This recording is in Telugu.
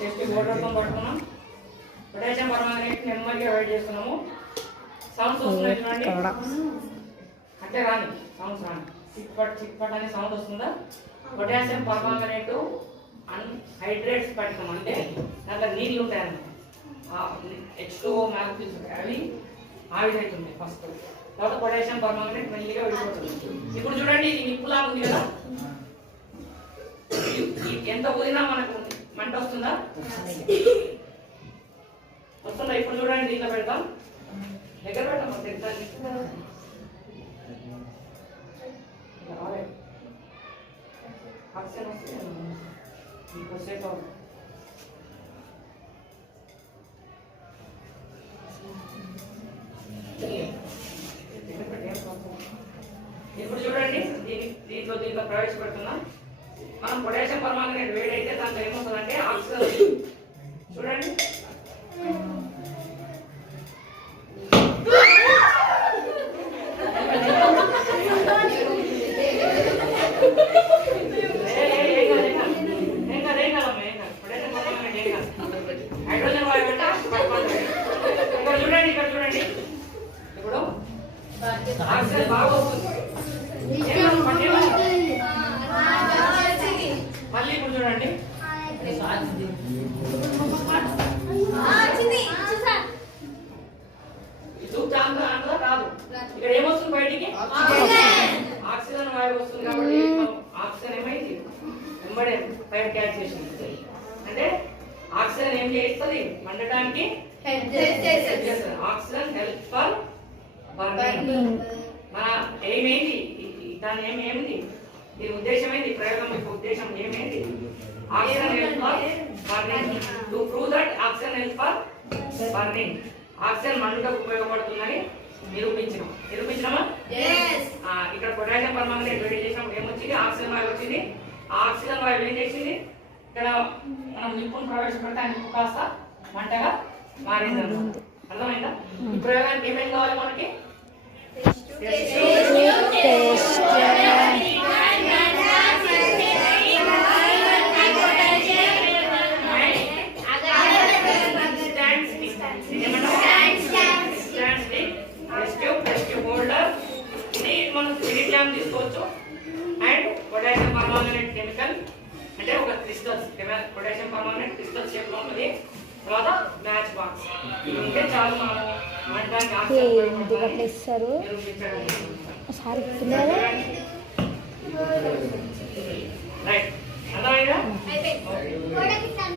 టెస్ట్ బోర్డర్తో పట్టుకున్నాం. పొటాషియం పర్మాంగనేట్ నెమ్మదిగా వేడి చేస్తున్నాము. సౌండ్స్ వస్తున్నాయి చూడండి, అంటే రాని సౌండ్స్ రాని, చిట్పట్ చిట్పట్ అనే సౌండ్ వస్తుందా? పొటాషియం పర్మాంగనేట్ అన్హైడ్రేట్స్ పట్టుకున్నాం, అంటే దాంట్లో నీళ్ళు ఉంటాయన్నమాట. H2O మాలిక్యూల్స్ ఉంటాయి, అవి ఆవిరైతుంది ఫస్ట్. తర్వాత పొటాషియం పర్మాంగనేట్ మెల్లిగా విడిపోతుంది. ఇప్పుడు చూడండి, ఇది నిప్పులా ఉంది కదా, ఎంత ఊదినా మనకు మంట వస్తుందా? వస్తుందా? ఇప్పుడు చూడండి, దీంట్లో పెడతాం, దగ్గర పెడతాం, ఆక్సిజన్ వస్తే ఇంకోసేపు ఇప్పుడు చూడండి, దీంట్లో ప్రవేశపెడుతున్నాం. మనం పొటాషియం పర్మాంగనేట్ వేడైతే దాంట్లో ఏమవుతుందంటే ఆక్సిజన్, చూడండి హైడ్రోజన్ వాయువు ఇక్కడ చూడండి, ఇప్పుడు ఆక్సిజన్ బాగా వస్తుంది. మళ్ళీ ఇప్పుడు చూడండి, కాదు, ఇక్కడ ఏమొస్తుంది బయటికి? ఆక్సిజన్ వాయువు వస్తుంది. కాబట్టి ఆక్సిజన్ ఏమైంది వెంబడే ఫైర్ క్యాచ్ చేసింది. అంటే ఆక్సిజన్ ఏం చేస్తుంది? మండటానికి ఆక్సిజన్ హెల్ప్ ఫర్ బర్నింగ్. మన ఏమేంటి దాని ఏమేమింది? దీని ఉద్దేశం ఏంటి? ప్రయోగం యొక్క ఉద్దేశం ఏమేంటి? Oxygen help for burning. To prove that oxygen help for burning, oxygen మండుటకు ఉపయోగపడుతుందని నిరూపించినామా? ఇక్కడ పొటాషియం పర్మాంగనేట్ వేడి చేసినప్పుడు ఏమొచ్చింది? ఆక్సిజన్ వాయువు వచ్చింది. ఆ ఆక్సిజన్ వాయువు ఏం చేసింది? ఇక్కడ మనం నిప్పును ప్రవేశపెడితే ఆ నిప్పు కాస్త మంటగా మారింది అన్నమాట. అర్థమైందా? ఈ ప్రయోగానికి ఏమేమి కావాలి మనకి? తీసుకోవచ్చు. అండ్ పొటాషియం పర్మాంగనేట్ కెమికల్ అంటే ఒక crystals, potassium permanganate crystal shape లో ఉంటుంది. తర్వాత మ్యాచ్ బాక్స్ ఉంటే చాలు, మనం రైట్. అర్థమైందా?